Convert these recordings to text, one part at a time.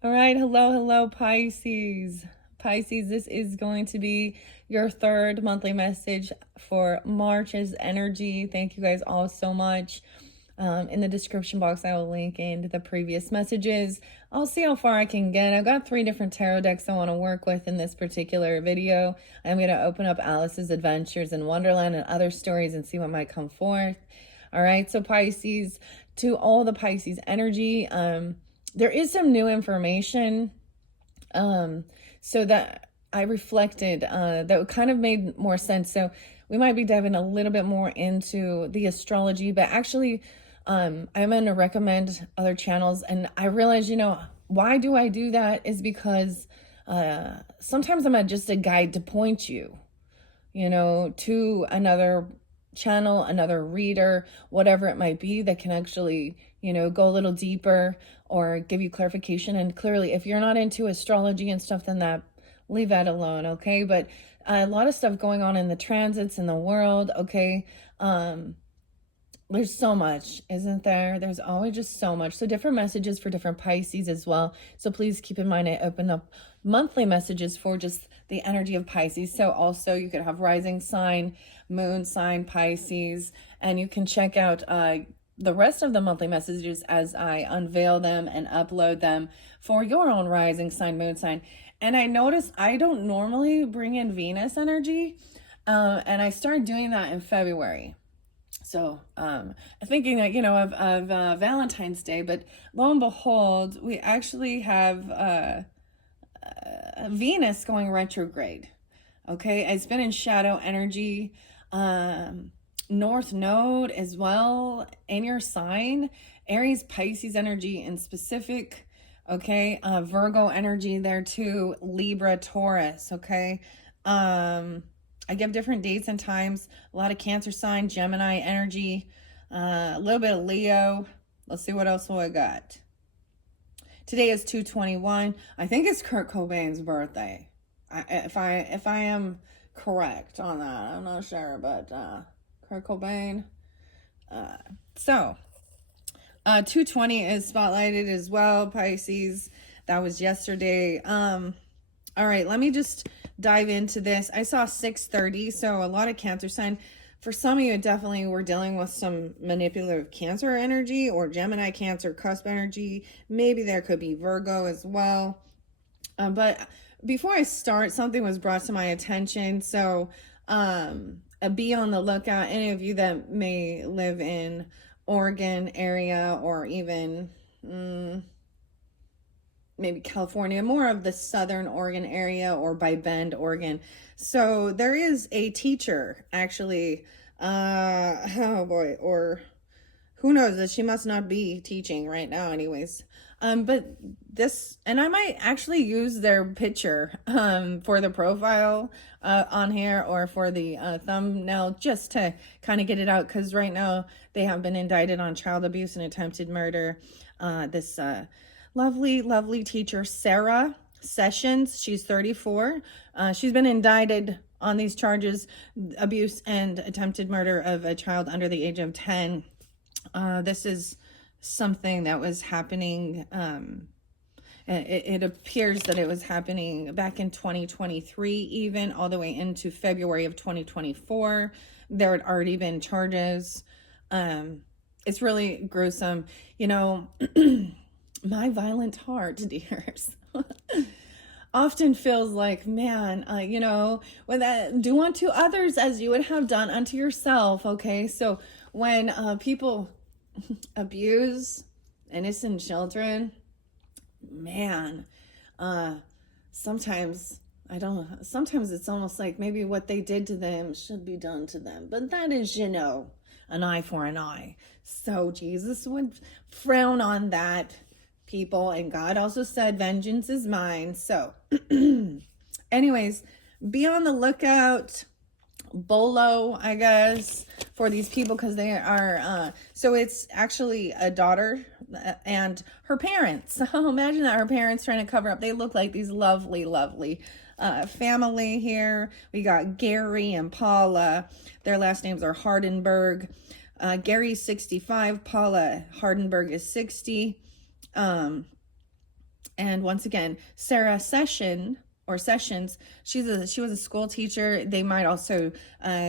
All right, hello, Pisces. Pisces, this is going to be your third monthly message for March's energy. Thank you guys all so much. In the description box, I will link in the previous messages. I'll see how far I can get. I've got 3 different tarot decks I want to work with in this particular video. I'm going to open up Alice's Adventures in Wonderland and other stories and see what might come forth. All right, so Pisces, to all the Pisces energy, there is some new information so that I reflected that kind of made more sense. So we might be diving a little bit more into the astrology, but actually I'm going to recommend other channels. And I realized, why do I do that is because sometimes I'm just a guide to point you, to another channel, another reader, whatever it might be that can actually, go a little deeper or give you clarification. And clearly, if you're not into astrology and stuff, then leave that alone, okay? But a lot of stuff going on in the transits in the world, okay? There's so much, isn't there? There's always just so much. So different messages for different Pisces as well. So please keep in mind I open up monthly messages for just the energy of Pisces. So also you could have rising sign, moon sign, Pisces, and you can check out the rest of the monthly messages as I unveil them and upload them for your own rising sign, moon sign. And I notice I don't normally bring in Venus energy, and I started doing that in February. So thinking that, of Valentine's Day, but lo and behold, we actually have Venus going retrograde. Okay, it's been in shadow energy, North Node as well in your sign, Aries, Pisces energy in specific. Okay, Virgo energy there too, Libra, Taurus. Okay. I give different dates and times. A lot of Cancer sign, Gemini energy, a little bit of Leo. Let's see what else I got. Today is 2/21. I think it's Kurt Cobain's birthday. If I am correct on that, I'm not sure, but Kurt Cobain. So 220 is spotlighted as well, Pisces. That was yesterday. All right, let me just dive into this. I saw 630, so a lot of Cancer sign. For some of you, definitely we're dealing with some manipulative Cancer energy or Gemini, Cancer, cusp energy. Maybe there could be Virgo as well. But before I start, something was brought to my attention. So be on the lookout. Any of you that may live in Oregon area or even maybe California, more of the Southern Oregon area or by Bend, Oregon. So there is a teacher actually, oh boy, or who knows, that she must not be teaching right now anyways. But this, and I might actually use their picture for the profile on here or for the thumbnail just to kind of get it out, because right now they have been indicted on child abuse and attempted murder. This lovely teacher, Sarah Sessions, she's 34. She's been indicted on these charges, abuse and attempted murder of a child under the age of 10. This is something that was happening. It appears that it was happening back in 2023, even all the way into February of 2024. There had already been charges. It's really gruesome. My violent heart, dears, often feels like, man, when that do unto others as you would have done unto yourself. Okay, so when people abuse innocent children, man, sometimes it's almost like maybe what they did to them should be done to them. But that is, an eye for an eye. So Jesus would frown on that, people, and God also said vengeance is mine. So anyways, be on the lookout, bolo, I guess, for these people, because they are so it's actually a daughter and her parents. So imagine that, her parents trying to cover up. They look like these lovely family here. We got Gary and Paula. Their last names are Hardenberg. Gary's 65, Paula Hardenberg is 60. And once again, Sarah Sessions, she was a school teacher. They might also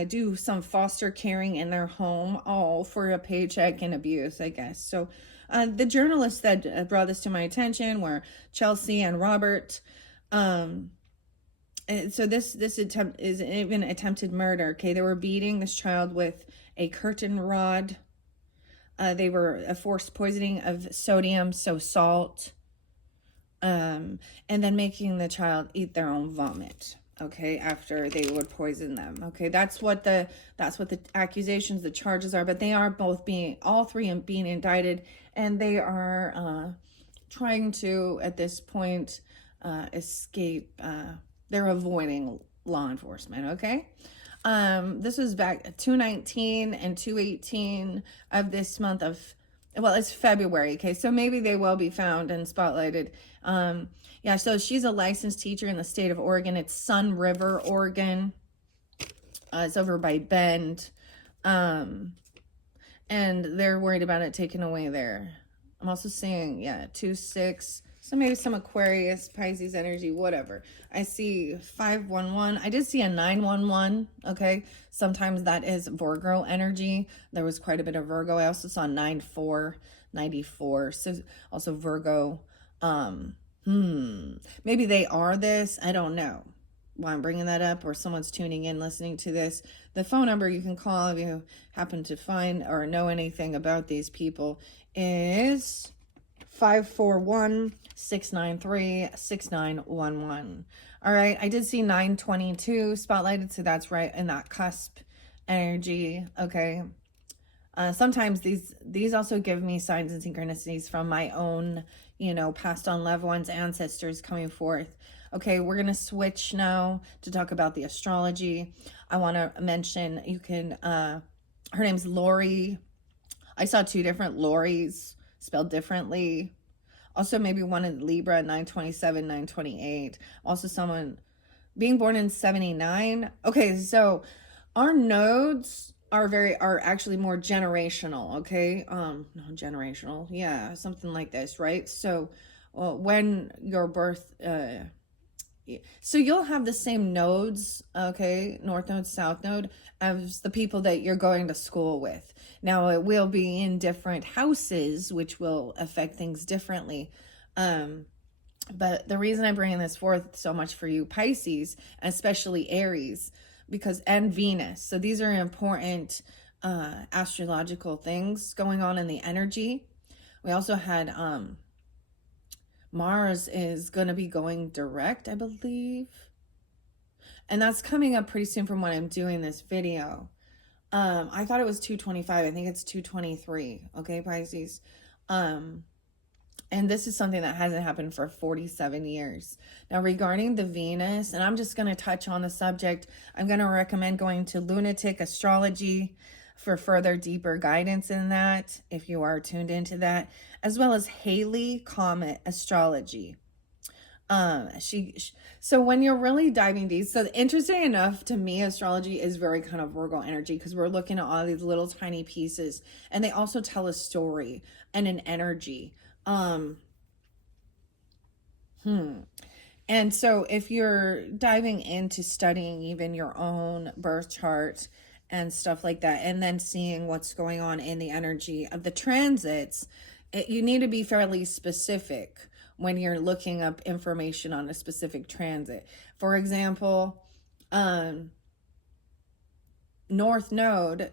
do some foster caring in their home, all for a paycheck and abuse, I guess. So the journalists that brought this to my attention were Chelsea and Robert. And so this attempt is even attempted murder. Okay, they were beating this child with a curtain rod. They were a forced poisoning of sodium, so salt. And then making the child eat their own vomit, okay, after they would poison them. Okay, that's what the accusations, the charges are, but they are all three being indicted, and they are trying to, at this point, escape. They're avoiding law enforcement, okay? This was back 2/19 and 2/18 of this month of, well, it's February, okay, so maybe they will be found and spotlighted. Yeah, so she's a licensed teacher in the state of Oregon. It's Sun River, Oregon. It's over by Bend. And they're worried about it taken away there. I'm also seeing, yeah, 2/6. So maybe some Aquarius, Pisces energy, whatever. I see 511. I did see a 911, okay? Sometimes that is Virgo energy. There was quite a bit of Virgo. I also saw 94. So also Virgo. Maybe they are this. I don't know why I'm bringing that up, or someone's tuning in, listening to this. The phone number you can call if you happen to find or know anything about these people is 541-693-6911. All right, I did see 922 spotlighted, so that's right in that cusp energy. Okay. Sometimes these also give me signs and synchronicities from my own, passed on loved ones, ancestors coming forth. Okay, we're going to switch now to talk about the astrology. I want to mention, you can, her name's Lori. I saw two different Loris spelled differently. Also, maybe one in Libra, 927, 928. Also, someone being born in 79. Okay, so our nodes are actually more generational, okay? No, generational, yeah, something like this, right? So when your birth, so you'll have the same nodes, okay, north node, south node, as the people that you're going to school with. Now it will be in different houses, which will affect things differently. But the reason I'm bringing this forth so much for you Pisces, especially Aries, and Venus. So these are important astrological things going on in the energy. We also had Mars is going to be going direct, I believe. And that's coming up pretty soon from when I'm doing this video. I thought it was 225. I think it's 223. Okay, Pisces. And this is something that hasn't happened for 47 years. Now, regarding the Venus, and I'm just going to touch on the subject, I'm going to recommend going to Lunatic Astrology for further deeper guidance in that, if you are tuned into that, as well as Haley Comet Astrology. So when you're really diving deep, so interesting enough to me, astrology is very kind of Virgo energy, because we're looking at all these little tiny pieces, and they also tell a story and an energy. And so if you're diving into studying even your own birth chart and stuff like that, and then seeing what's going on in the energy of the transits, you need to be fairly specific when you're looking up information on a specific transit. For example, North Node,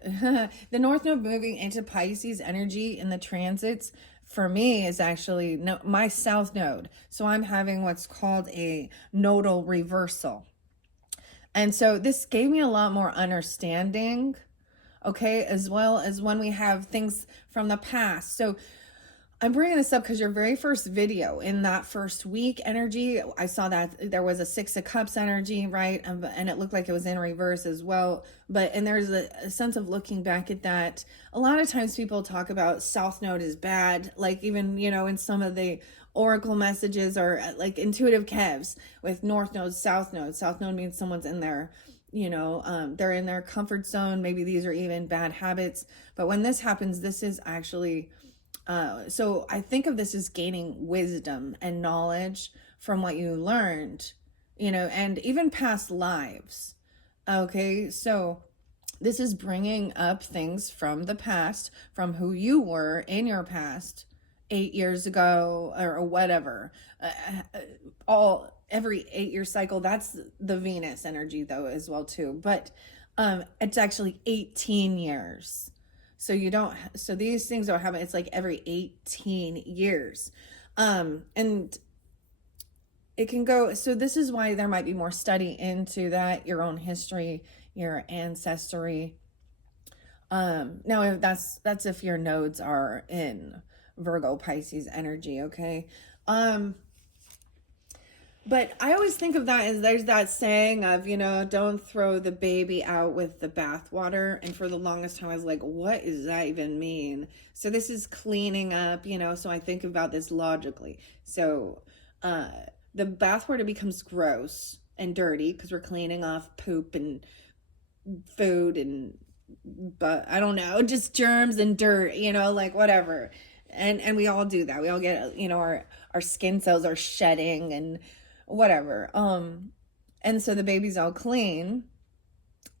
the North Node moving into Pisces energy in the transits, for me, is actually my South Node. So I'm having what's called a nodal reversal. And so this gave me a lot more understanding, okay, as well as when we have things from the past. So I'm bringing this up because your very first video in that first week energy, I saw that there was a 6 of Cups energy, right? And it looked like it was in reverse as well. And there's a sense of looking back at that. A lot of times people talk about South Node is bad, like even, in some of the oracle messages or like intuitive kevs with North Node, South Node. South Node means someone's in their, they're in their comfort zone. Maybe these are even bad habits. But when this happens, this is actually So I think of this as gaining wisdom and knowledge from what you learned, and even past lives. Okay, so this is bringing up things from the past, from who you were in your past 8 years ago or whatever. Every 8-year cycle, that's the Venus energy though as well too. But it's actually 18 years. So these things don't happen. It's like every 18 years. And it can go, so this is why there might be more study into that, your own history, your ancestry. Now if that's if your nodes are in Virgo, Pisces energy, okay? But I always think of that as there's that saying of, don't throw the baby out with the bathwater. And for the longest time, I was like, what does that even mean? So this is cleaning up, so I think about this logically. So the bathwater becomes gross and dirty because we're cleaning off poop and food but I don't know, just germs and dirt, like whatever. And we all do that. We all get, our skin cells are shedding and whatever. And so the baby's all clean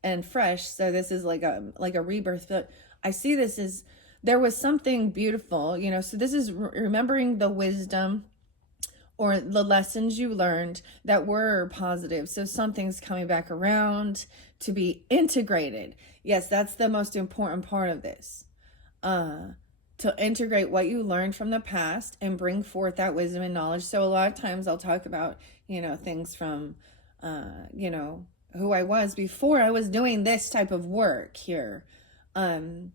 and fresh. So this is like a rebirth. But I see this as there was something beautiful, so this is remembering the wisdom or the lessons you learned that were positive. So something's coming back around to be integrated. Yes, that's the most important part of this. To integrate what you learned from the past and bring forth that wisdom and knowledge. So a lot of times I'll talk about, things from, who I was before I was doing this type of work here, and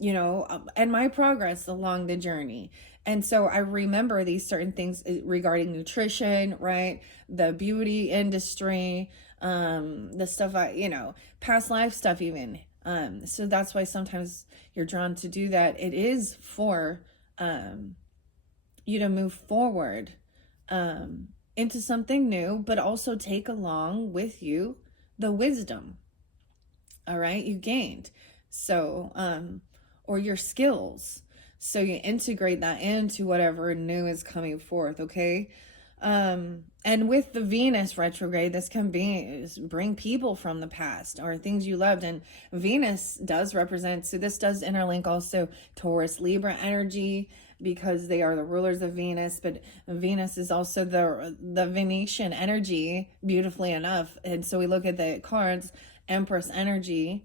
my progress along the journey. And so I remember these certain things regarding nutrition, right? The beauty industry, the stuff past life stuff even. So that's why sometimes you're drawn to do that. It is for you to move forward into something new, but also take along with you the wisdom, all right, you gained. So, or your skills. So you integrate that into whatever new is coming forth, okay? And with the Venus retrograde, this can bring people from the past or things you loved. And Venus does represent, so this does interlink also Taurus, Libra energy, because they are the rulers of Venus. But Venus is also the Venetian energy, beautifully enough. And so we look at the cards, Empress energy,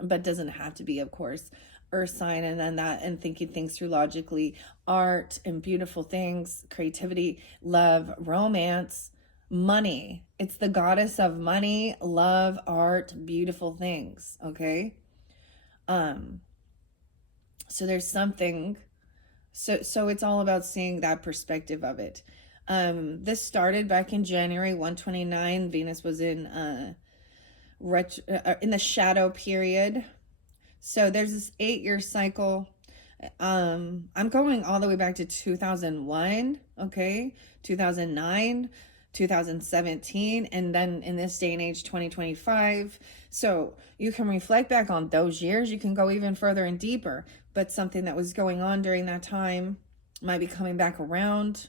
but doesn't have to be, of course, earth sign, and then that, and thinking things through logically, art and beautiful things, creativity, love, romance, money. It's the goddess of money, love, art, beautiful things, okay? So there's something, so it's all about seeing that perspective of it. This started back in January 129. Venus was in the shadow period. So there's this 8-year cycle. I'm going all the way back to 2001, okay, 2009, 2017, and then in this day and age, 2025. So you can reflect back on those years. You can go even further and deeper, but something that was going on during that time might be coming back around,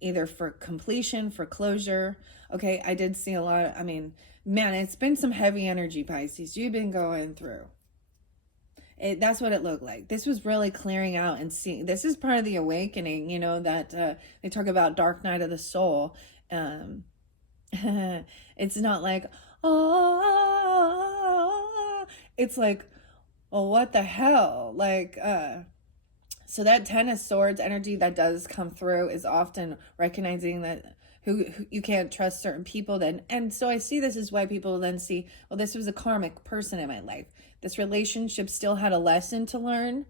either for completion, for closure. Okay, I did see a lot of, man, it's been some heavy energy, Pisces, you've been going through. That's what it looked like. This was really clearing out and seeing. This is part of the awakening, that they talk about dark night of the soul. It's not like, oh, it's like, oh, what the hell? Like, so that 10 of Swords energy that does come through is often recognizing that who you can't trust certain people then. And so I see this is why people then see, well, this was a karmic person in my life. This relationship still had a lesson to learn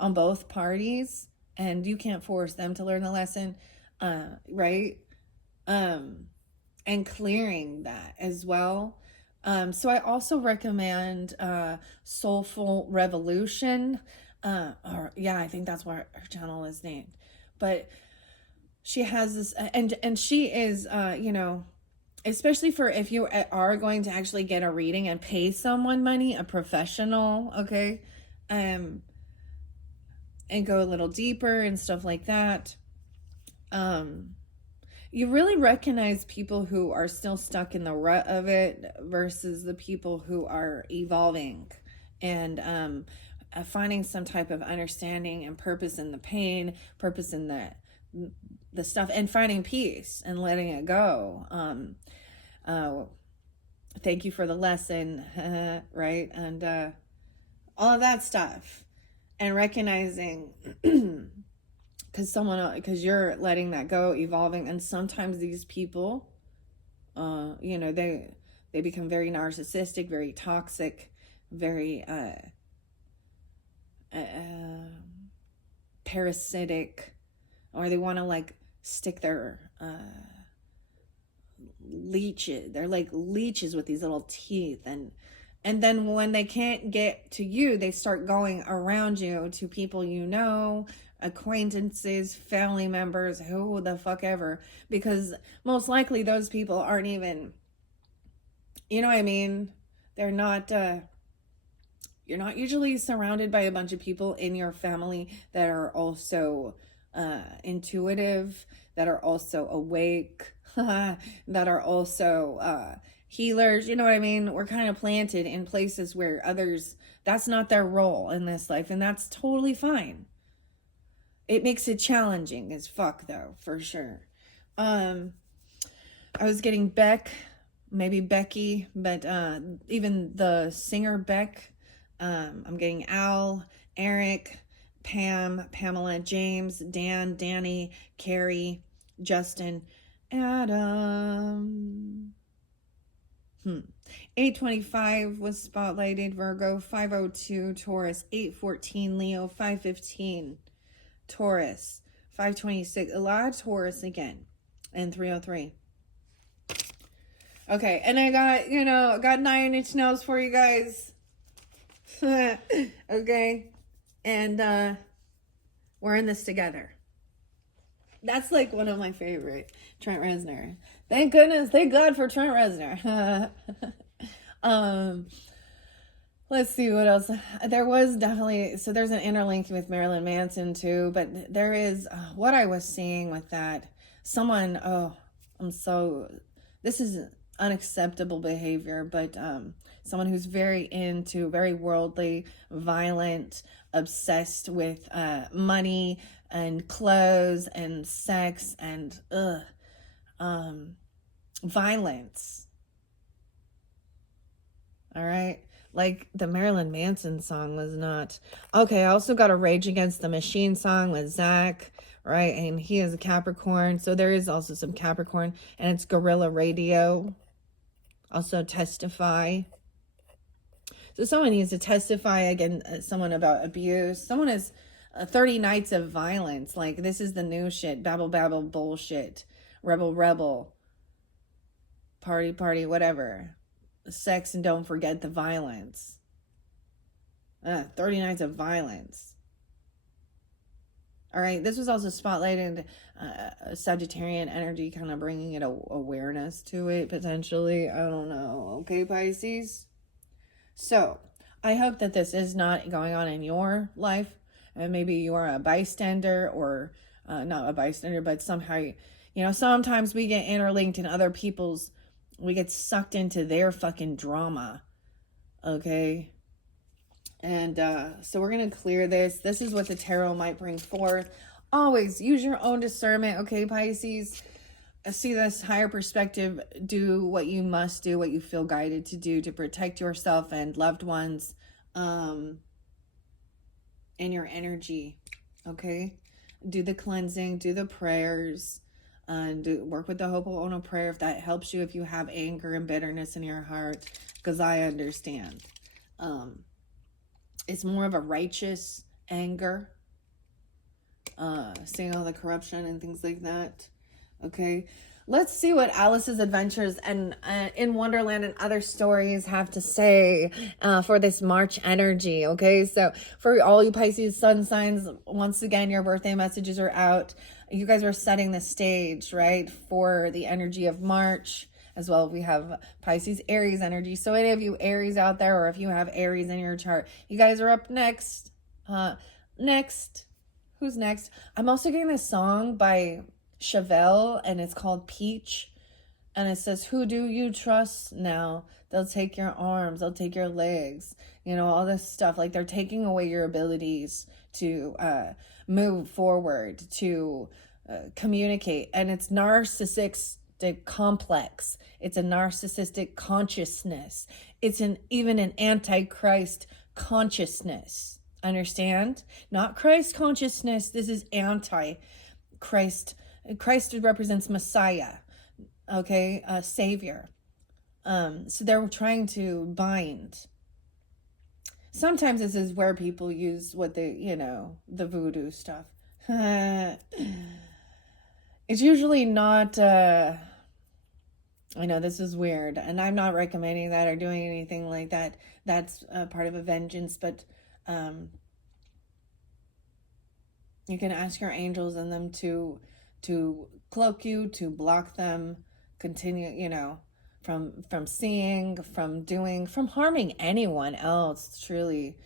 on both parties, and you can't force them to learn the lesson, right? And clearing that as well. So I also recommend Soulful Revolution. I think that's what her channel is named. But she has this, and she is, especially for if you are going to actually get a reading and pay someone money, a professional, okay? and go a little deeper and stuff like that. You really recognize people who are still stuck in the rut of it versus the people who are evolving and finding some type of understanding and purpose in the pain, purpose in the stuff, and finding peace and letting it go. Thank you for the lesson, right? And all of that stuff, and recognizing because you're letting that go, evolving. And sometimes these people, they become very narcissistic, very toxic, very parasitic, or they want to like stick their leeches. They're like leeches with these little teeth, and then when they can't get to you, they start going around you to people acquaintances, family members, who the fuck ever, because most likely those people aren't even, you know what I mean? They're not, you're not usually surrounded by a bunch of people in your family that are also intuitive, that are also awake, that are also healers, you know what I mean? We're kind of planted in places where others, that's not their role in this life, and that's totally fine. It makes it challenging as fuck, though, for sure. I was getting maybe Becky, but even the singer Beck. I'm getting Al, Eric, Pam, Pamela, James, Dan, Danny, Carrie, Justin, Adam. 825 was spotlighted, Virgo. 502, Taurus. 814, Leo. 515. Taurus. 526, a lot of Taurus again, and 303. Okay, and I got 9-inch nails for you guys. Okay, and we're in this together. That's like one of my favorite, Trent Reznor. Thank goodness, thank God for Trent Reznor. Let's see what else. There was definitely, so there's an interlink with Marilyn Manson too, but there is, what I was seeing with that, this is unacceptable behavior, but someone who's very worldly, violent, obsessed with money and clothes and sex and violence. All right. Like the Marilyn Manson song was not. Okay, I also got a Rage Against the Machine song with Zach, right? And he is a Capricorn. So there is also some Capricorn. And it's Guerrilla Radio. Also Testify. So someone needs to testify against someone about abuse. Someone is 30 nights of violence. Like, this is the new shit. Babble, babble, bullshit. Rebel, rebel. Party, party, whatever. Sex and don't forget the violence. 30 nights of violence. All right, this was also spotlighted Sagittarian energy, kind of bringing it awareness to it, potentially. I don't know. Okay, Pisces? So, I hope that this is not going on in your life. And maybe you are a bystander, or not a bystander, but somehow, sometimes we get interlinked in other people's, we get sucked into their fucking drama. Okay? And so we're going to clear this. This is what the tarot might bring forth. Always use your own discernment, okay, Pisces? See this higher perspective. Do what you must do, what you feel guided to do to protect yourself and loved ones and your energy, okay? Do the cleansing, do the prayers, and work with the Ho'oponopono prayer if that helps you, if you have anger and bitterness in your heart, because I understand. It's more of a righteous anger, seeing all the corruption and things like that. Okay, let's see what Alice's Adventures and in Wonderland and other stories have to say for this March energy. Okay, so for all you Pisces sun signs, once again, your birthday messages are out. You guys are setting the stage, right, for the energy of March. As well, we have Pisces, Aries energy. So any of you Aries out there, or if you have Aries in your chart, you guys are up next. Next. Who's next? I'm also getting this song by Chevelle, and it's called Peach. And it says, who do you trust now? They'll take your arms, they'll take your legs, you know, all this stuff. Like, they're taking away your abilities to move forward, to communicate. And it's narcissistic complex. It's a narcissistic consciousness. It's even an antichrist consciousness. Understand? Not Christ consciousness. This is anti-Christ. Christ represents Messiah. Okay, savior. So they're trying to bind. Sometimes this is where people use what they, you know, the voodoo stuff. It's usually not, I know this is weird, and I'm not recommending that or doing anything like that. That's part of a vengeance, but you can ask your angels and them to cloak you, to block them, continue, you know, from seeing, from doing, from harming anyone else, truly.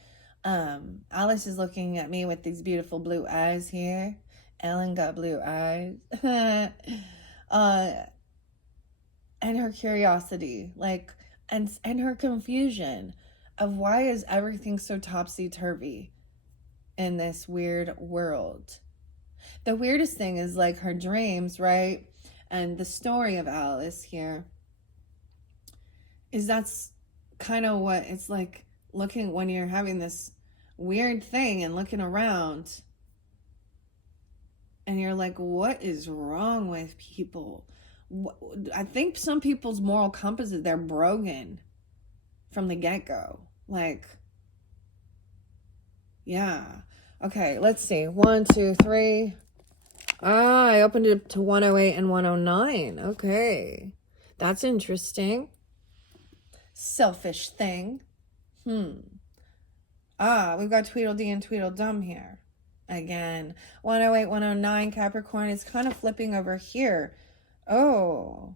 Alice is looking at me with these beautiful blue eyes here. Ellen got blue eyes. And her curiosity, like, and her confusion of why is everything so topsy-turvy in this weird world. The weirdest thing is, like, her dreams, right? And the story of Alice here is that's kind of what it's like looking when you're having this weird thing and looking around and you're like, what is wrong with people? I think some people's moral compasses, they're broken from the get-go. Like, yeah. Okay, let's see. 1, 2, 3. I opened it up to 108 and 109. Okay. That's interesting. Selfish thing. We've got Tweedledee and Tweedledum here. Again. 108, 109, Capricorn is kind of flipping over here. Oh.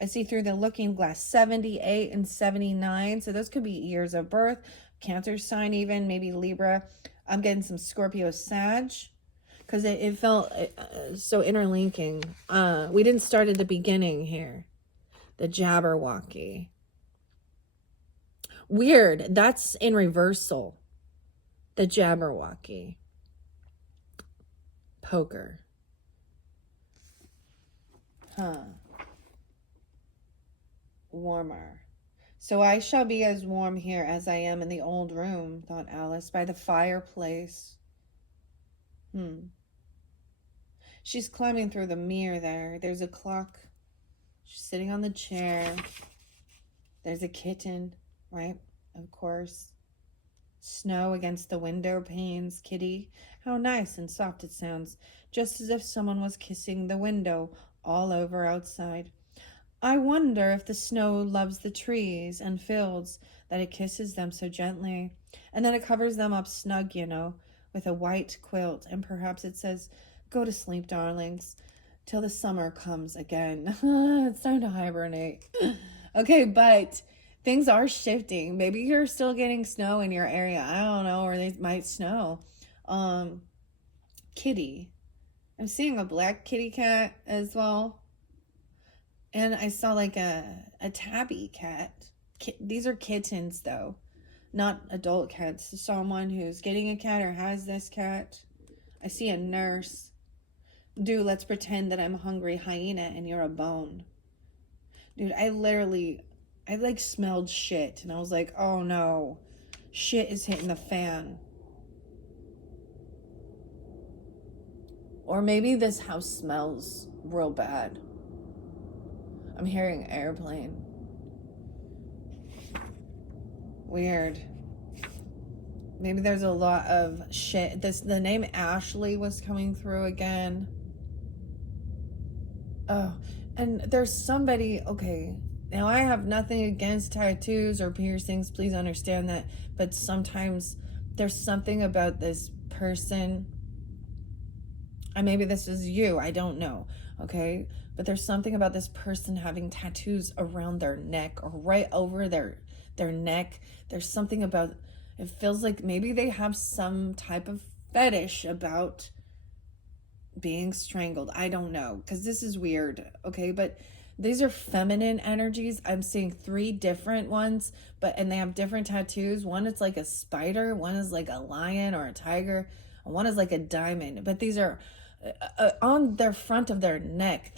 I see through the looking glass. 78 and 79. So those could be years of birth. Cancer sign even. Maybe Libra. I'm getting some Scorpio Sag. Because it felt so interlinking. We didn't start at the beginning here. The Jabberwocky. Weird. That's in reversal. The Jabberwocky. Poker. Warmer. So I shall be as warm here as I am in the old room, thought Alice, by the fireplace. She's climbing through the mirror there. There's a clock. She's sitting on the chair. There's a kitten, right? Of course. Snow against the window panes. Kitty. How nice and soft it sounds. Just as if someone was kissing the window all over outside. I wonder if the snow loves the trees and fields, that it kisses them so gently. And then it covers them up snug, you know, with a white quilt. And perhaps it says, go to sleep, darlings, till the summer comes again. It's time to hibernate. Okay, but things are shifting. Maybe you're still getting snow in your area. I don't know, or they might snow. Kitty. I'm seeing a black kitty cat as well. And I saw like a tabby cat. These are kittens, though. Not adult cats. Someone who's getting a cat or has this cat. I see a nurse. Dude, let's pretend that I'm a hungry hyena and you're a bone. Dude, I like smelled shit. And I was like, oh no. Shit is hitting the fan. Or maybe this house smells real bad. I'm hearing airplane. Weird. Maybe there's a lot of shit. The name Ashley was coming through again. Oh, and there's somebody, okay. Now I have nothing against tattoos or piercings, please understand that. But sometimes there's something about this person. And maybe this is you, I don't know, okay? But there's something about this person having tattoos around their neck or right over their neck. There's something about, it feels like maybe they have some type of fetish about being strangled. I don't know, because this is weird, okay? But these are feminine energies. I'm seeing 3 different ones, and they have different tattoos. One is like a spider, one is like a lion or a tiger, and one is like a diamond. But these are on their front of their neck.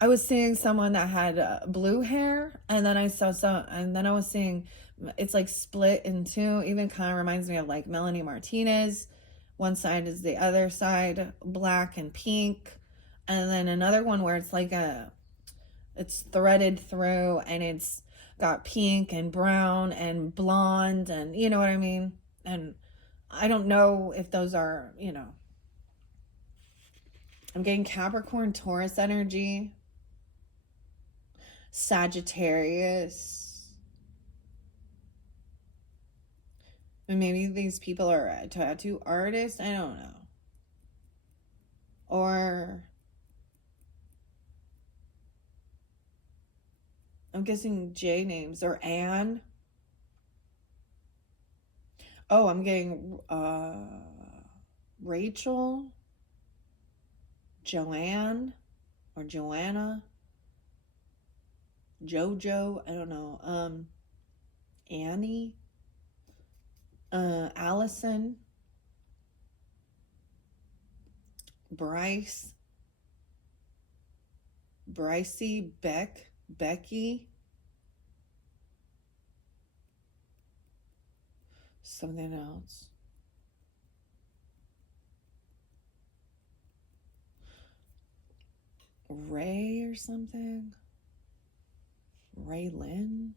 I was seeing someone that had blue hair, and then I was seeing it's like split in 2. Even kind of reminds me of like Melanie Martinez. One side is the other side, black and pink, and then another one where it's like it's threaded through, and it's got pink and brown and blonde, and you know what I mean. And I don't know if those are, I'm getting Capricorn, Taurus energy, Sagittarius. And maybe these people are tattoo artists. I don't know. Or I'm guessing J names, or Anne. Oh, I'm getting Rachel, Joanne, or Joanna, Jojo, I don't know. Annie, Allison, Bryce, Brycey, Becky, something else. Ray or something. Raylyn.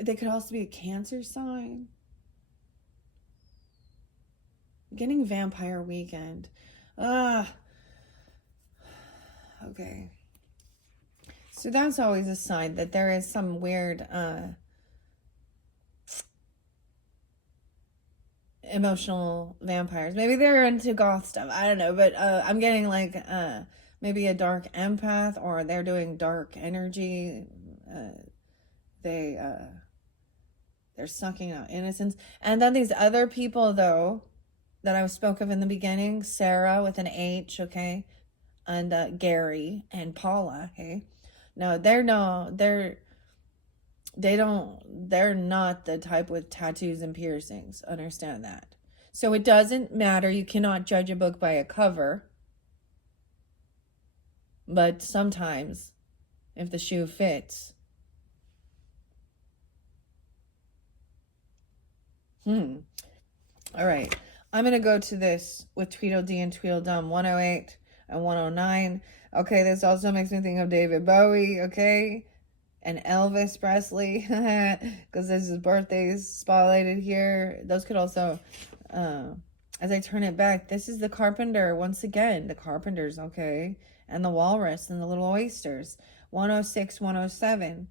They could also be a Cancer sign. Getting Vampire Weekend. Okay. So that's always a sign that there is some weird emotional vampires. Maybe they're into goth stuff. I don't know, but I'm getting like maybe a dark empath, or they're doing dark energy. They're sucking out innocence. And then these other people, though, that I spoke of in the beginning, Sarah with an H, okay, and Gary and Paula, okay. No, they're not the type with tattoos and piercings. Understand that. So it doesn't matter. You cannot judge a book by a cover. But sometimes, if the shoe fits. All right. I'm going to go to this with Tweedledee and Tweedledum, 108 and 109. Okay, this also makes me think of David Bowie, okay? And Elvis Presley, because this is birthdays spotlighted here. Those could also, as I turn it back, this is the Carpenter, once again, the Carpenters, okay? And the Walrus and the Little Oysters, 106, 107.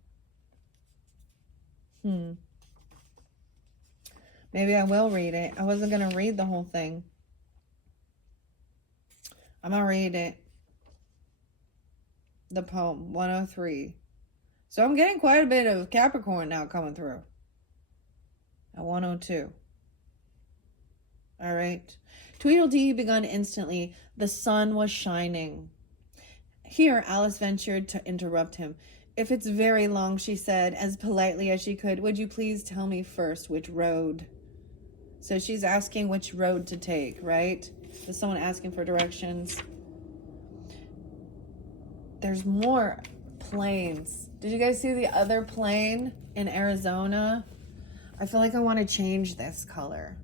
Maybe I will read it. I wasn't going to read the whole thing. I'm going to read it. The poem, 103. So I'm getting quite a bit of Capricorn now coming through. At 102. All right. Tweedledee begun instantly. The sun was shining. Here, Alice ventured to interrupt him. If it's very long, she said, as politely as she could, would you please tell me first which road? So she's asking which road to take, right? Is someone asking for directions? There's more planes. Did you guys see the other plane in Arizona? I feel like I want to change this color.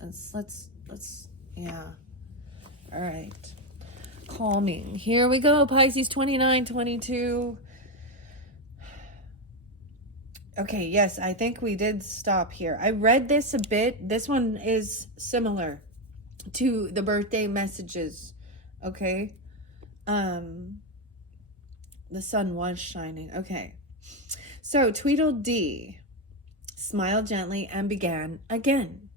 Let's, yeah. All right. Calming. Here we go, Pisces 29, 22. Okay, yes, I think we did stop here. I read this a bit. This one is similar to the birthday messages, okay? The sun was shining. Okay. So Tweedledee smiled gently and began again.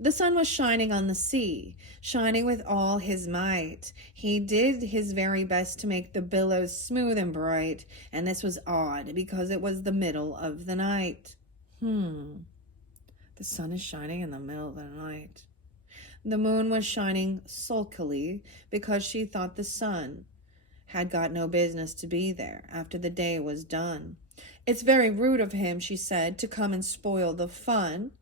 The sun was shining on the sea, shining with all his might. He did his very best to make the billows smooth and bright, and this was odd because it was the middle of the night. The sun is shining in the middle of the night. The moon was shining sulkily because she thought the sun had got no business to be there after the day was done. It's very rude of him, she said, to come and spoil the fun.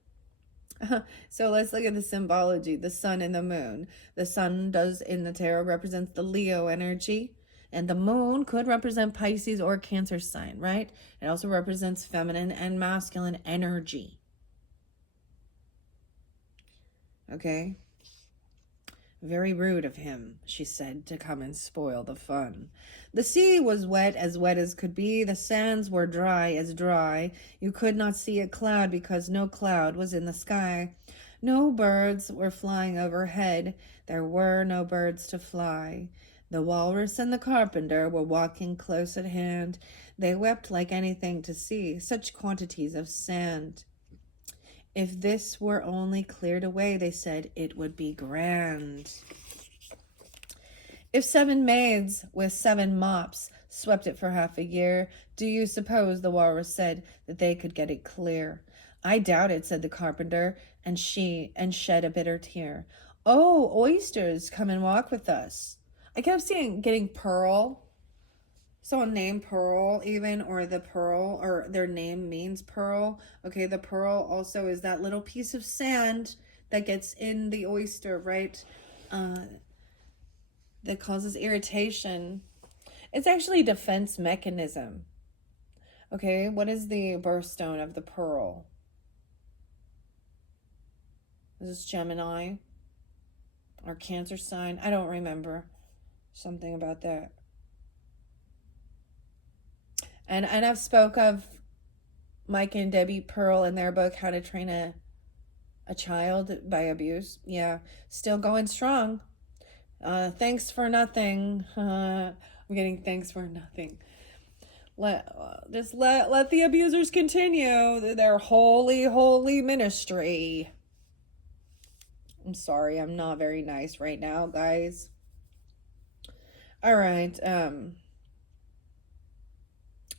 So let's look at the symbology, the sun and the moon. The sun does in the tarot represents the Leo energy, and the moon could represent Pisces or Cancer sign, right? It also represents feminine and masculine energy. Okay? Very rude of him, she said, to come and spoil the fun. The sea was wet as could be. The sands were dry as dry. You could not see a cloud because no cloud was in the sky. No birds were flying overhead. There were no birds to fly. The Walrus and the Carpenter were walking close at hand. They wept like anything to see such quantities of sand. If this were only cleared away, they said, it would be grand. If 7 maids with 7 mops swept it for half a year, do you suppose, the Walrus said, that they could get it clear? I doubt it, said the Carpenter, and shed a bitter tear. Oh, oysters, come and walk with us. I kept getting Pearl. Someone named Pearl even, or the pearl, or their name means pearl. Okay, the pearl also is that little piece of sand that gets in the oyster, right? That causes irritation. It's actually a defense mechanism. Okay, what is the birthstone of the pearl? Is this Gemini? Or Cancer sign? I don't remember. Something about that. And I've spoke of Mike and Debbie Pearl in their book, How to Train a Child by Abuse. Yeah, still going strong. Thanks for nothing. I'm getting thanks for nothing. Let the abusers continue their holy ministry. I'm sorry, I'm not very nice right now, guys. All right,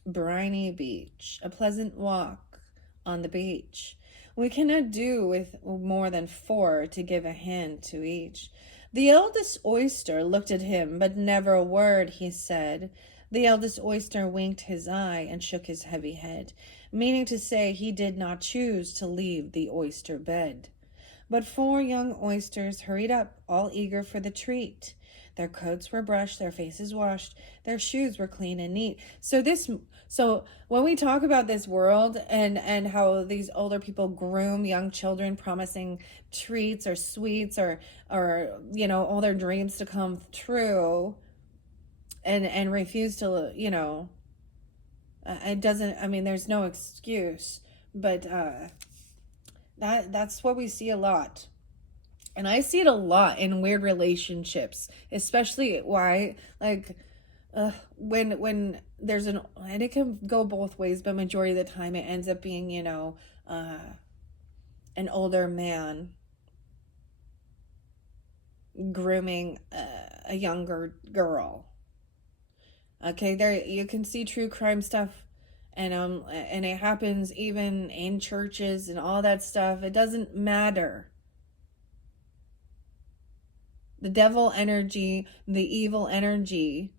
briny beach, a pleasant walk on the beach. We cannot do with more than 4 to give a hand to each. The eldest oyster looked at him, but never a word he said. The eldest oyster winked his eye and shook his heavy head, meaning to say he did not choose to leave the oyster bed. But 4 young oysters hurried up, all eager for the treat. Their coats were brushed, their faces washed, their shoes were clean and neat. So when we talk about this world and how these older people groom young children, promising treats or sweets or all their dreams to come true, and refuse to, it doesn't. I mean, there's no excuse, but that's what we see a lot. And I see it a lot in weird relationships, especially when there's and it can go both ways, but majority of the time it ends up being, an older man grooming a younger girl. Okay, there you can see true crime stuff, and it happens even in churches and all that stuff. It doesn't matter. The devil energy, the evil energy,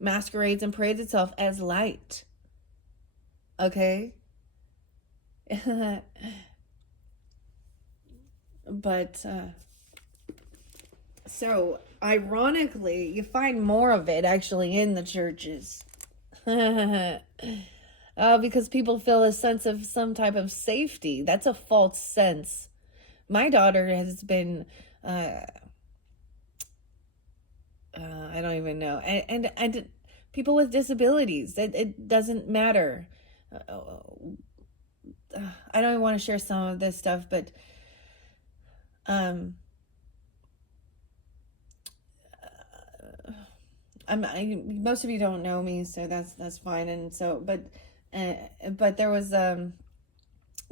masquerades and parades itself as light. Okay? But, so, ironically, you find more of it actually in the churches. Because people feel a sense of some type of safety. That's a false sense. My daughter has been... I don't even know. And people with disabilities, it doesn't matter. I don't even want to share some of this stuff, but most of you don't know me, so that's fine. And so, but there was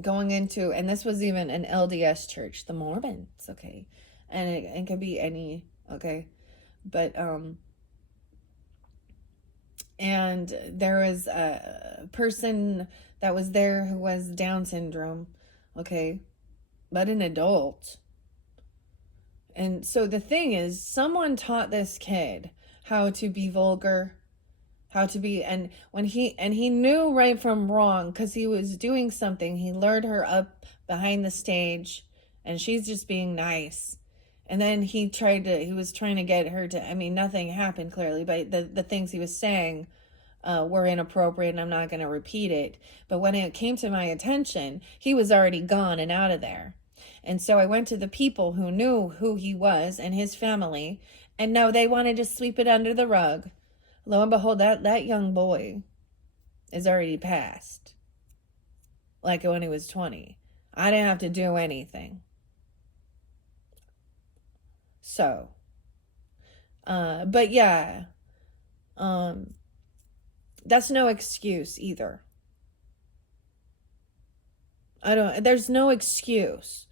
going into, and this was even an LDS church, the Mormons, okay? And it could be any, okay? But, and there was a person that was there who was Down syndrome, okay? But an adult. And so the thing is, someone taught this kid how to be vulgar, how to be, and he knew right from wrong, because he was doing something. He lured her up behind the stage, and she's just being nice. And then he was trying to get her to, I mean, nothing happened clearly, but the things he was saying were inappropriate, and I'm not going to repeat it. But when it came to my attention, he was already gone and out of there. And so I went to the people who knew who he was and his family, and no, they wanted to sweep it under the rug. Lo and behold, that young boy is already passed. Like when he was 20. I didn't have to do anything. So, but yeah, that's no excuse either. There's no excuse.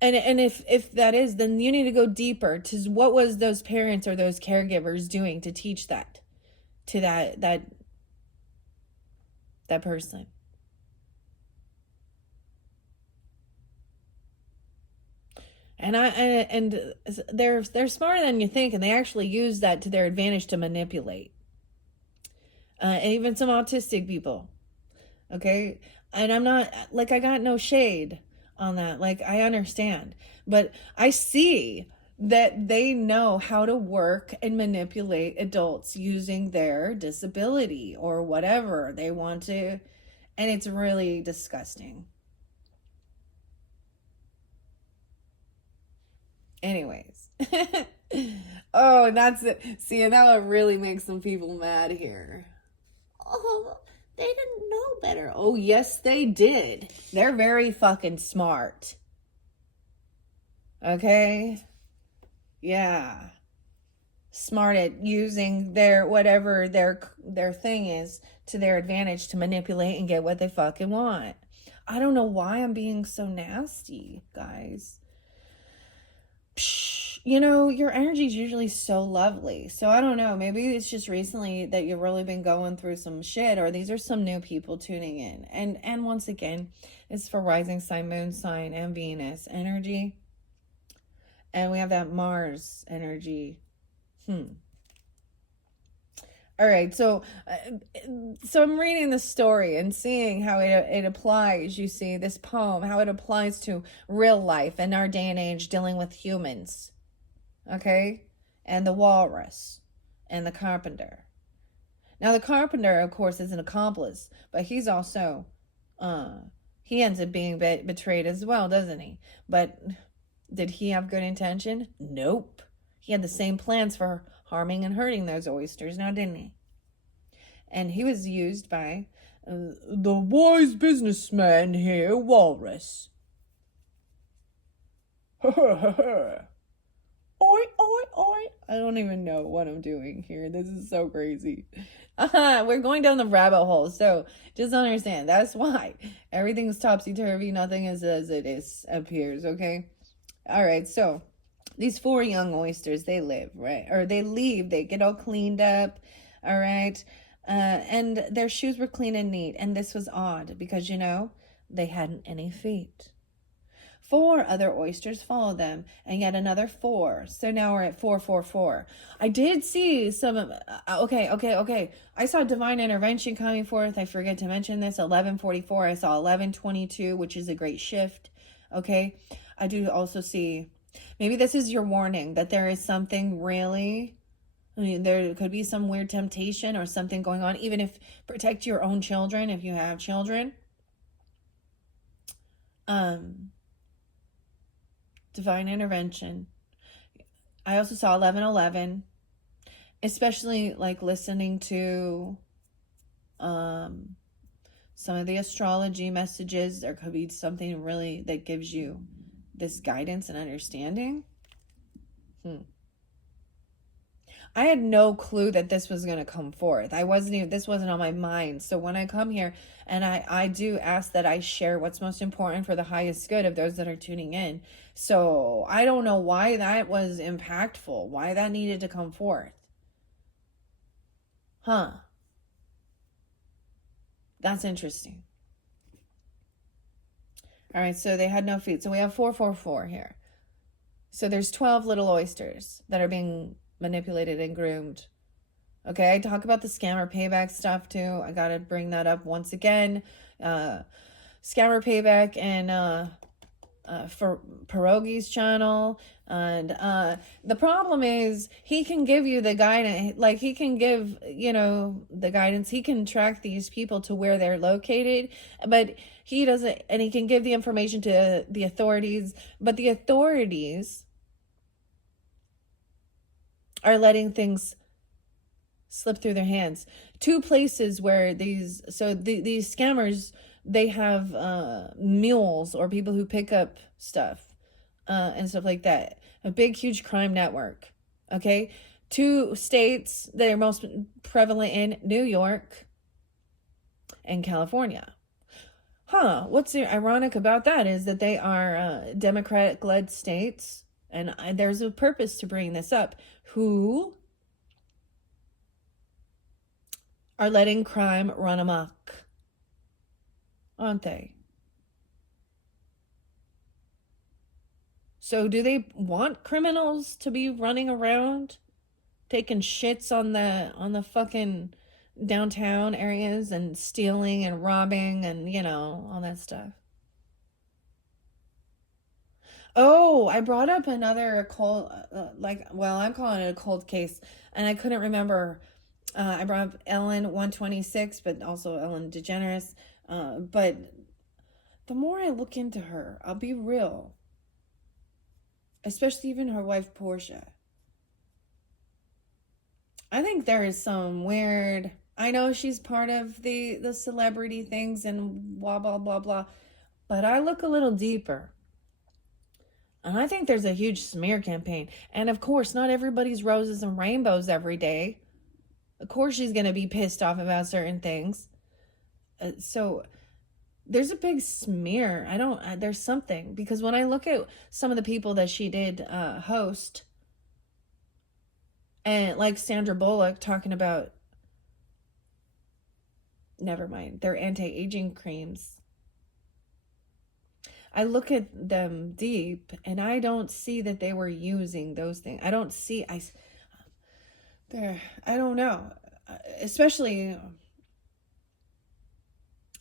And if that is, then you need to go deeper to what was those parents or those caregivers doing to teach that to that person. And they're smarter than you think, and they actually use that to their advantage to manipulate. And even some autistic people, okay? And I'm not, like, I got no shade on that. Like, I understand. But I see that they know how to work and manipulate adults using their disability or whatever they want to. And it's really disgusting. Anyways. Oh, that's it. See, and that would really make some people mad here. Oh, they didn't know better. Oh, yes, they did. They're very fucking smart. Okay? Yeah. Smart at using their, whatever their thing is, to their advantage to manipulate and get what they fucking want. I don't know why I'm being so nasty, guys. You know, your energy is usually so lovely. So I don't know. Maybe it's just recently that you've really been going through some shit, or these are some new people tuning in. And once again, it's for rising sign, moon sign, and Venus energy. And we have that Mars energy. All right, so I'm reading the story and seeing how it applies. You see, this poem, how it applies to real life in our day and age, dealing with humans, okay? And the walrus and the carpenter. Now, the carpenter, of course, is an accomplice, but he's also, he ends up being betrayed as well, doesn't he? But did he have good intention? Nope. He had the same plans for harming and hurting those oysters, now didn't he? And he was used by the wise businessman here, Walrus. Oi, oi, oi. I don't even know what I'm doing here. This is so crazy. We're going down the rabbit hole, so just understand. That's why everything's topsy-turvy. Nothing is as it is appears, okay? All right, so these 4 young oysters, they live, right? Or they leave, they get all cleaned up, all right? And their shoes were clean and neat. And this was odd because, you know, they hadn't any feet. 4 other oysters followed them, and yet another 4. So now we're at 444. I did see some, okay. I saw divine intervention coming forth. I forget to mention this, 1144. I saw 1122, which is a great shift, okay? I do also see, maybe this is your warning that there is something really, I mean, there could be some weird temptation or something going on, even if protect your own children, if you have children. Divine intervention. I also saw 1111, especially like listening to some of the astrology messages. There could be something really that gives you this guidance and understanding. I had no clue that this was going to come forth. This wasn't on my mind. So when I come here and I do ask that I share what's most important for the highest good of those that are tuning in. So I don't know why that was impactful, why that needed to come forth. Huh. That's interesting. All right, so they had no feet. So we have 444 here. So there's 12 little oysters that are being manipulated and groomed. Okay, I talk about the scammer payback stuff too. I gotta bring that up once again. Scammer payback and for Pierogi's channel. And the problem is he can give you the guidance, like he can give, the guidance. He can track these people to where they're located, but he doesn't, and he can give the information to the authorities, but the authorities are letting things slip through their hands. Two places where these scammers, they have mules or people who pick up stuff and stuff like that. A big, huge crime network. Okay, 2 states that are most prevalent in: New York and California. What's ironic about that is that they are Democratic-led states, and there's a purpose to bring this up. Who are letting crime run amok, aren't they? So do they want criminals to be running around taking shits on the fucking downtown areas and stealing and robbing and all that stuff? Oh, I brought up another cold, I'm calling it a cold case, and I couldn't remember. I brought up Ellen 126, but also Ellen DeGeneres. But the more I look into her, I'll be real, especially even her wife Portia, I think there is some weird. I know she's part of the celebrity things and blah blah blah blah, but I look a little deeper. And I think there's a huge smear campaign. And of course, not everybody's roses and rainbows every day. Of course, she's going to be pissed off about certain things. So there's a big smear. There's something. Because when I look at some of the people that she did host, and like Sandra Bullock talking about, never mind, their anti-aging creams. I look at them deep and I don't see that they were using those things. I don't see, I don't know. Especially,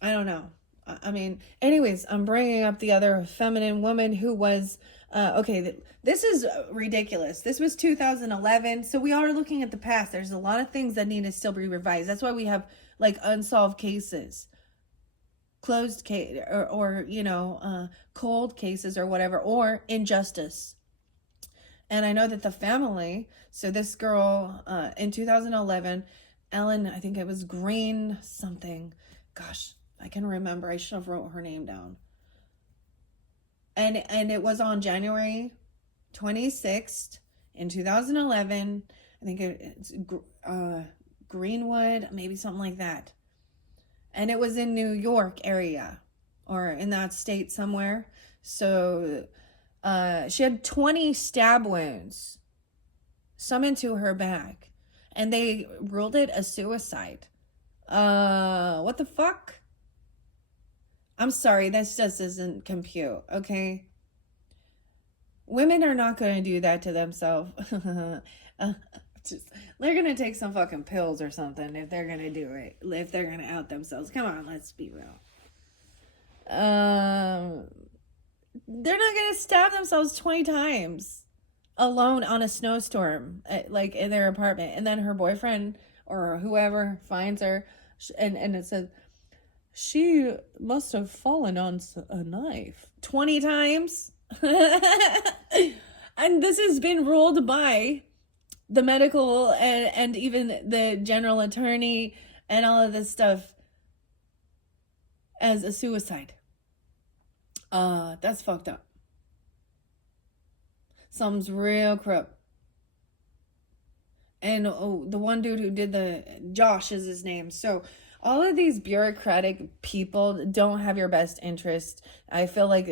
I don't know. I mean, anyways, I'm bringing up the other feminine woman who was, this is ridiculous. This was 2011. So we are looking at the past. There's a lot of things that need to still be revised. That's why we have like unsolved cases, closed case, or cold cases or whatever, or injustice. And I know that the family, so this girl in 2011, Ellen, I think it was Green something. Gosh, I can remember. I should have wrote her name down. And it was on January 26th in 2011. I think it's Greenwood, maybe something like that. And it was in New York area or in that state somewhere. So she had 20 stab wounds, some into her back, and they ruled it a suicide. What the fuck? I'm sorry, this just doesn't compute, okay? Women are not going to do that to themselves. They're going to take some fucking pills or something if they're going to do it. If they're going to out themselves. Come on, let's be real. They're not going to stab themselves 20 times alone on a snowstorm, like in their apartment. And then her boyfriend or whoever finds her, and it says, she must have fallen on a knife 20 times. And this has been ruled by the medical and even the general attorney and all of this stuff as a suicide. That's fucked up. Something's real crook. And the one dude who did Josh is his name. So all of these bureaucratic people don't have your best interest. I feel like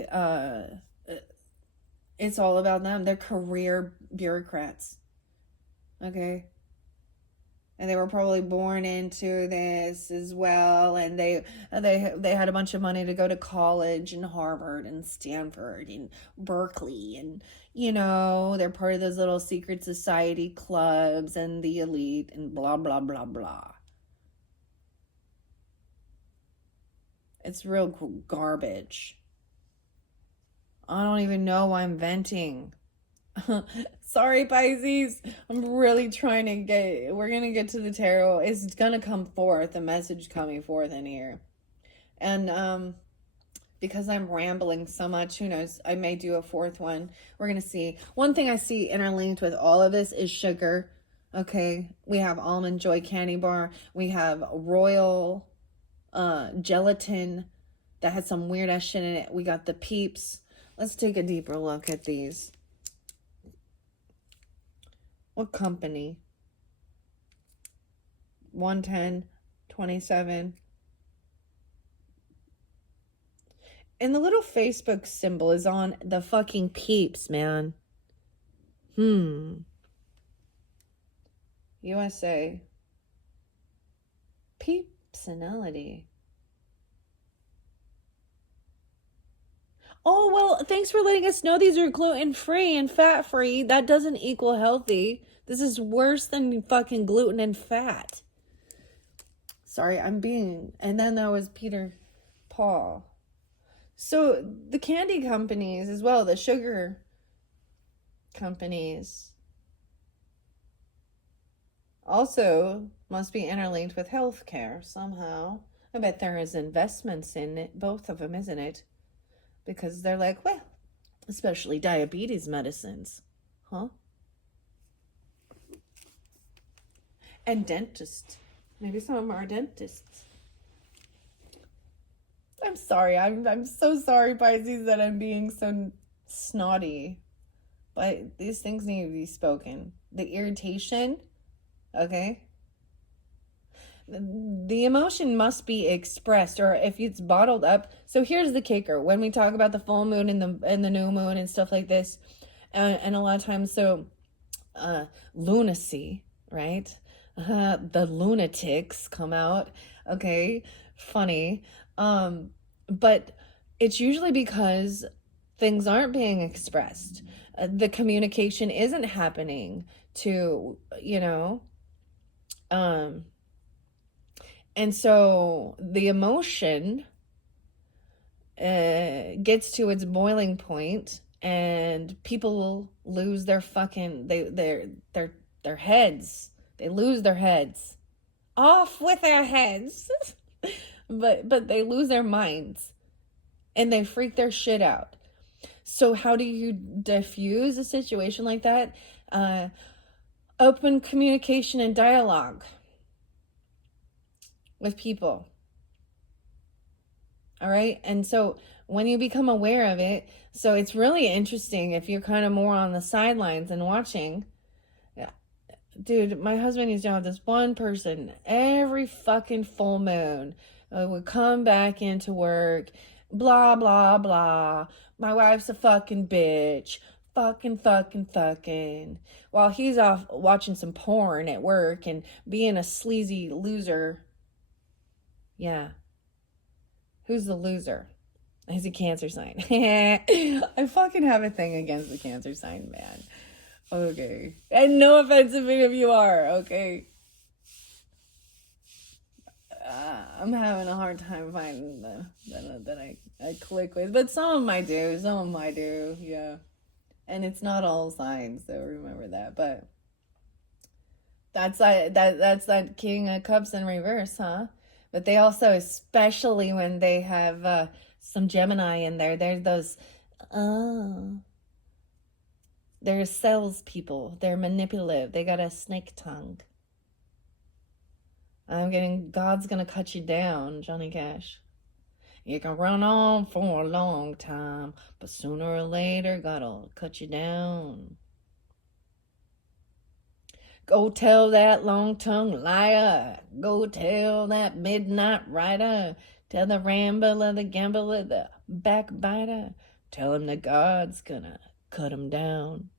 it's all about them. They're career bureaucrats. Okay? And they were probably born into this as well, and they had a bunch of money to go to college and Harvard and Stanford and Berkeley, and they're part of those little secret society clubs and the elite and blah blah blah blah. It's real garbage. I don't even know why I'm venting. Sorry, Pisces. I'm really trying to we're going to get to the tarot. It's going to come forth, the message coming forth in here. And because I'm rambling so much, who knows, I may do a fourth one. We're going to see. One thing I see interlinked with all of this is sugar. Okay, we have Almond Joy candy bar. We have royal gelatin that had some weird ass shit in it. We got the Peeps. Let's take a deeper look at these. What company? 110-27. And the little Facebook symbol is on the fucking Peeps, man. USA. Peepsonality. Oh, well, thanks for letting us know these are gluten-free and fat-free. That doesn't equal healthy. This is worse than fucking gluten and fat. Sorry, and then that was Peter Paul. So the candy companies as well, the sugar companies, also must be interlinked with healthcare somehow. I bet there is investments in it, both of them, isn't it? Because they're like, well, especially diabetes medicines. Huh? And dentists. Maybe some of them are dentists. I'm sorry. I'm so sorry, Pisces, that I'm being so snotty. But these things need to be spoken. The irritation, okay? The emotion must be expressed, or if it's bottled up. So here's the kicker: when we talk about the full moon and the new moon and stuff like this, and a lot of times, so lunacy, right? The lunatics come out. Okay, funny. But it's usually because things aren't being expressed. The communication isn't happening to, and so the emotion gets to its boiling point, and people lose their fucking their heads. They lose their heads. Off with their heads. but they lose their minds, and they freak their shit out. So how do you diffuse a situation like that? Open communication and dialogue with people. All right. And so when you become aware of it, so it's really interesting if you're kind of more on the sidelines and watching. Dude, my husband used to have this one person every fucking full moon would come back into work, blah, blah, blah. My wife's a fucking bitch. Fucking. While he's off watching some porn at work and being a sleazy loser. Yeah. Who's the loser? He's a Cancer sign. I fucking have a thing against the Cancer sign, man. Okay. And no offense if any of you are, okay? I'm having a hard time finding that I click with. But some of them I do, yeah. And it's not all signs, so remember that. But that's that King of Cups in reverse, huh? But they also, especially when they have some Gemini in there, there's those, they're salespeople. They're manipulative. They got a snake tongue. God's gonna cut you down, Johnny Cash. You can run on for a long time, but sooner or later, God'll cut you down. Go tell that long-tongued liar. Go tell that midnight rider. Tell the rambler, the gambler, the backbiter. Tell him that God's gonna cut him down.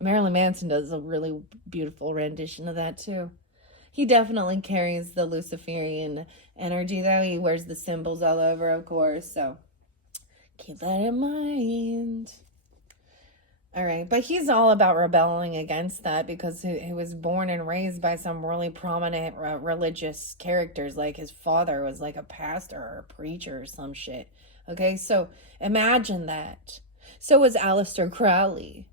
Marilyn Manson does a really beautiful rendition of that too. He definitely carries the Luciferian energy, though. He wears the symbols all over, of course, so keep that in mind. All right, but he's all about rebelling against that because he was born and raised by some really prominent religious characters. Like his father was like a pastor or a preacher or some shit. Okay, so imagine that. So was Aleister Crowley.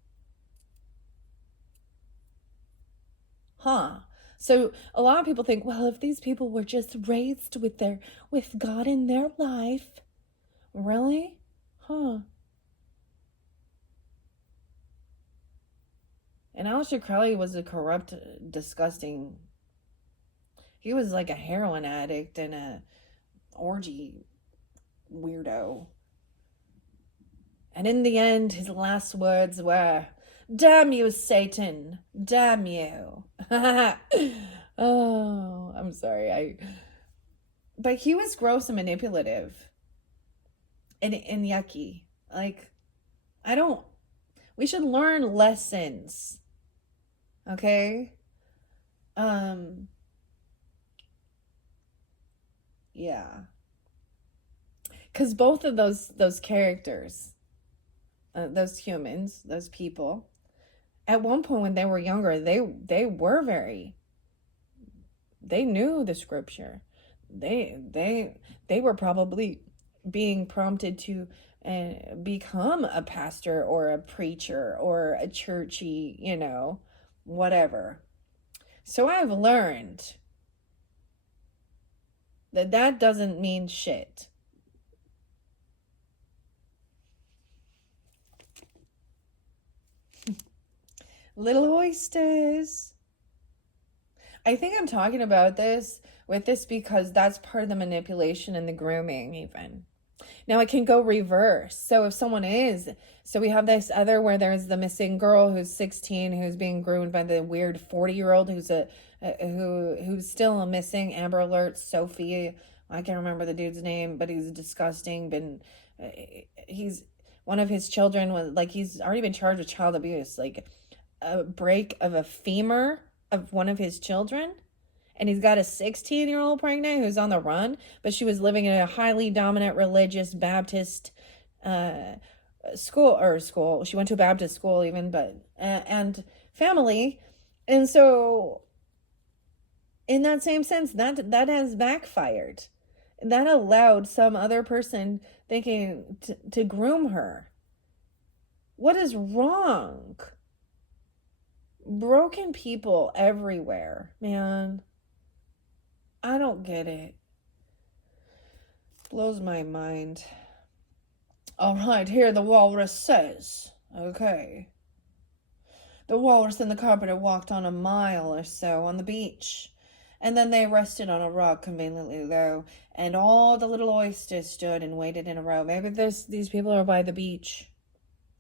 Huh. So a lot of people think, well, if these people were just raised with God in their life, really? Huh. And Aleister Crowley was a corrupt, disgusting. He was like a heroin addict and a orgy weirdo. And in the end, his last words were, "Damn you, Satan! Damn you!" Oh, I'm sorry. But he was gross and manipulative, and yucky. Like, we should learn lessons. Okay? Yeah. Because both of those characters, those humans, those people, at one point when they were younger, they knew the scripture. They were probably being prompted to become a pastor or a preacher or a churchy, whatever. So I've learned that doesn't mean shit. Little oysters. I think I'm talking about this because that's part of the manipulation and the grooming even. Now it can go reverse. So if someone so we have this other where there's the missing girl who's 16 who's being groomed by the weird 40-year-old who's still missing. Amber Alert, Sophie. I can't remember the dude's name, but he's disgusting. He's one of his children was like he's already been charged with child abuse, like a break of a femur of one of his children. And he's got a 16-year-old pregnant who's on the run, but she was living in a highly dominant religious Baptist school. She went to a Baptist school even, but and family. And so in that same sense, that has backfired. That allowed some other person thinking to groom her. What is wrong? Broken people everywhere, man. I don't get it. Blows my mind. All right, here the walrus says, okay. The walrus and the carpenter walked on a mile or so on the beach, and then they rested on a rock conveniently low, and all the little oysters stood and waited in a row. Maybe these people are by the beach.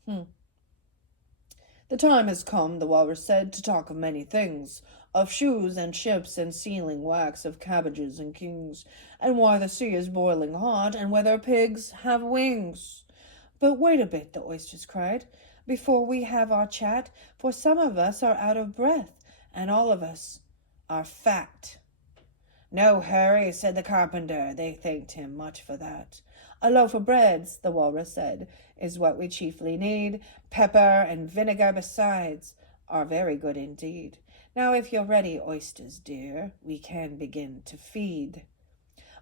The time has come, the walrus said, to talk of many things, of shoes and ships and sealing wax, of cabbages and kings, and why the sea is boiling hot, and whether pigs have wings. But wait a bit, the oysters cried, before we have our chat, for some of us are out of breath, and all of us are fat. No hurry, said the carpenter. They thanked him much for that. A loaf of bread, the walrus said, is what we chiefly need. Pepper and vinegar besides are very good indeed. Now, if you're ready, oysters dear, we can begin to feed.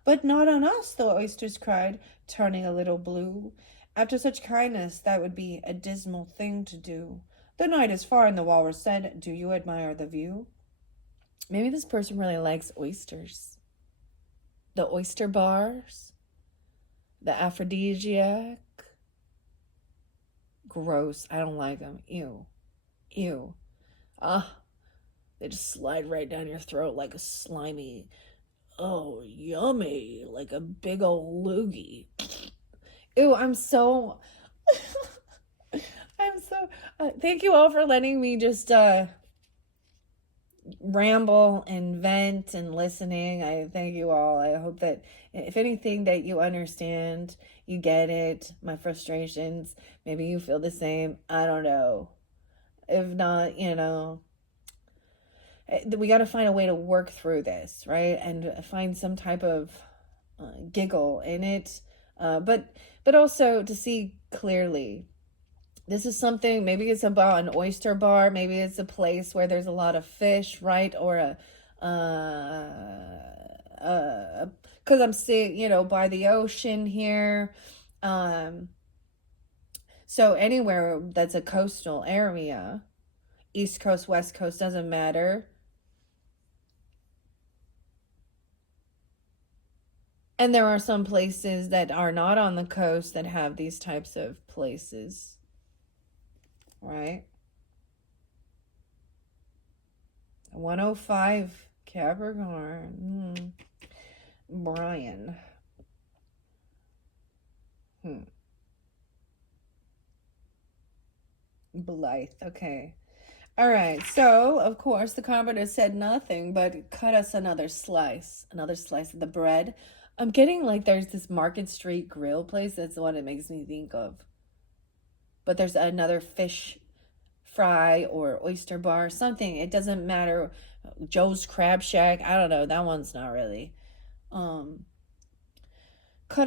But not on us, the oysters cried, turning a little blue. After such kindness, that would be a dismal thing to do. The night is far, and the walrus said, do you admire the view? Maybe this person really likes oysters. The oyster bars. The aphrodisiac. Gross. I don't like them. Ew. Ew. They just slide right down your throat like a slimy, oh, yummy, like a big old loogie. Ew, I'm so Thank you all for letting me just ramble and vent and listening. I thank you all. I hope that if anything that you understand, you get it, my frustrations, maybe you feel the same. I don't know. If not, we got to find a way to work through this, right? And find some type of giggle in it. But also to see clearly. This is something, maybe it's about an oyster bar, maybe it's a place where there's a lot of fish, right? Or because I'm seeing, by the ocean here. So anywhere that's a coastal area, East Coast, West Coast, doesn't matter. And there are some places that are not on the coast that have these types of places, right? 105 Capricorn. Brian. Blythe. Okay. All right. So, of course, the carpenter said nothing but cut us another slice of the bread. I'm getting like there's this Market Street grill place. That's what it makes me think of. But there's another fish fry or oyster bar, something. It doesn't matter. Joe's Crab Shack. I don't know. That one's not really. Cut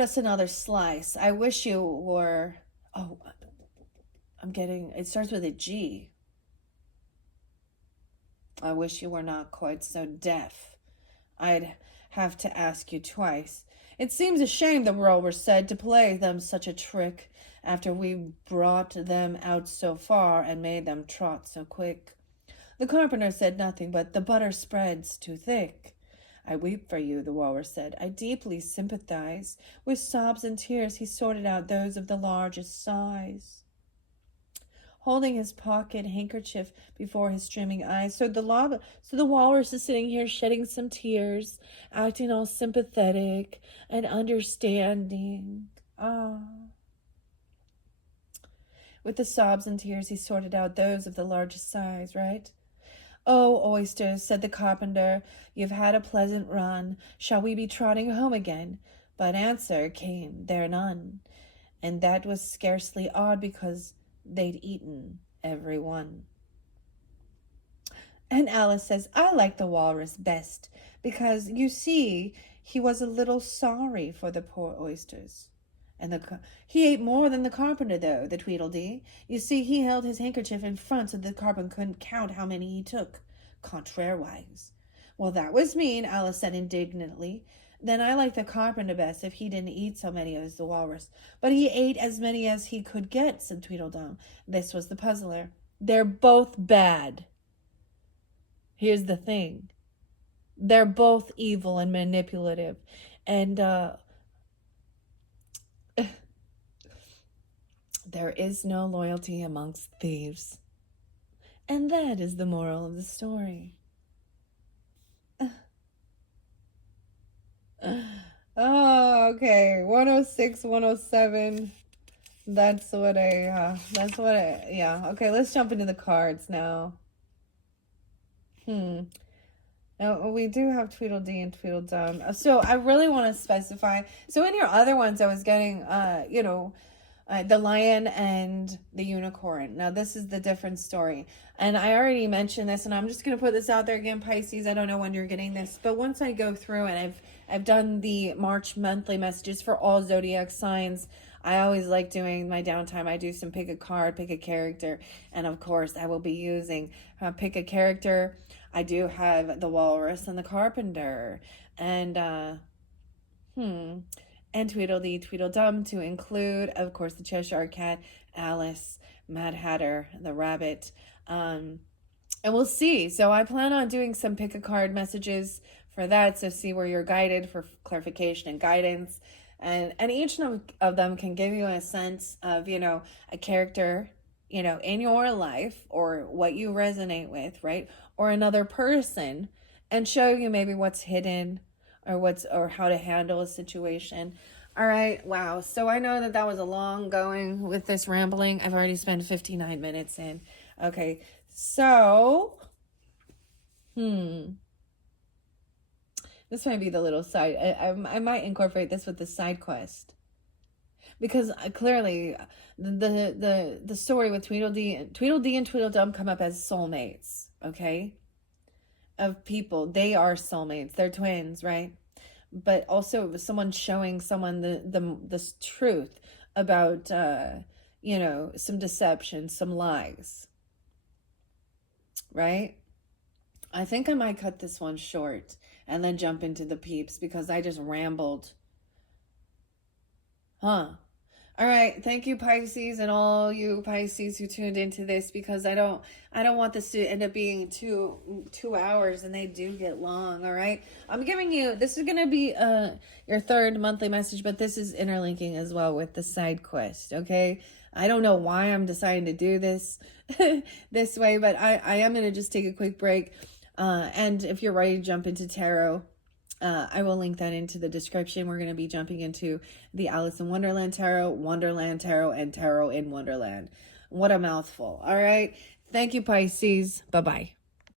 us another slice. I wish you were. Oh, it starts with a G. I wish you were not quite so deaf. I'd have to ask you twice. It seems a shame the Walrus said to play them such a trick after we brought them out so far and made them trot so quick. The carpenter said nothing, but the butter spreads too thick. I weep for you, the Walrus said. I deeply sympathize. With sobs and tears he sorted out those of the largest size. Holding his pocket handkerchief before his streaming eyes. So the Walrus is sitting here shedding some tears, acting all sympathetic and understanding. With the sobs and tears, he sorted out those of the largest size, right? Oh, oysters, said the carpenter, you've had a pleasant run. Shall we be trotting home again? But answer came there none, and that was scarcely odd because they'd eaten every one. And Alice says, I like the Walrus best because, you see, he was a little sorry for the poor oysters. And he ate more than the carpenter, though, the Tweedledee. You see, he held his handkerchief in front so the carpenter couldn't count how many he took, contrariwise. Well, that was mean, Alice said indignantly. Then I like the carpenter best if he didn't eat so many as the Walrus. But he ate as many as he could get, said Tweedledum. This was the puzzler. They're both bad. Here's the thing. They're both evil and manipulative. And, there is no loyalty amongst thieves. And that is the moral of the story. Oh, okay. 106, 107. Yeah. Okay, let's jump into the cards now. Now, we do have Tweedledee and Tweedledum. So I really want to specify. So in your other ones, I was getting, the lion and the unicorn. Now, this is the different story. And I already mentioned this, and I'm just going to put this out there again, Pisces. I don't know when you're getting this, but once I go through and I've done the March monthly messages for all zodiac signs, I always like doing my downtime. I do some pick a card, pick a character, and of course, I will be using pick a character. I do have the Walrus and the Carpenter, and Tweedledee, Tweedledum to include, of course, the Cheshire Cat, Alice, Mad Hatter, the Rabbit, and we'll see. So I plan on doing some pick a card messages for that, so see where you're guided for clarification and guidance, and each of them can give you a sense of, a character, in your life, or what you resonate with, right? Or another person, and show you maybe what's hidden or how to handle a situation. All right. Wow. So I know that that was a long going with this rambling. I've already spent 59 minutes in. Okay. So, this might be the little side. I might incorporate this with the side quest. Because clearly the story with Tweedledee and Tweedledum come up as soulmates, okay? Of people. They are soulmates. They're twins, right? But also someone showing someone the truth about you know, some deception, some lies. Right? I think I might cut this one short and then jump into the peeps because I just rambled. Huh. All right, thank you Pisces and all you Pisces who tuned into this, because I don't want this to end up being two hours, and they do get long. All right, I'm giving you, this is going to be your third monthly message, but this is interlinking as well with the side quest. Okay, I don't know why I'm deciding to do this this way, but I am going to just take a quick break, and if you're ready to jump into tarot, I will link that into the description. We're going to be jumping into the Alice in Wonderland Tarot, Wonderland Tarot, and Tarot in Wonderland. What a mouthful. All right. Thank you, Pisces. Bye-bye.